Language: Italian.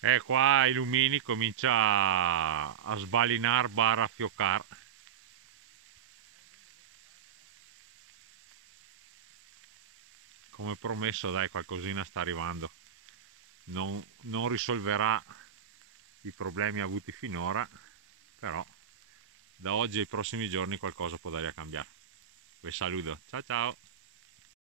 E qua Ai Lumini comincia a sbalinar barra fiocar. Come promesso, dai, qualcosina sta arrivando. Non risolverà i problemi avuti finora, però da oggi ai prossimi giorni qualcosa può dare a cambiare. Vi saluto, ciao ciao!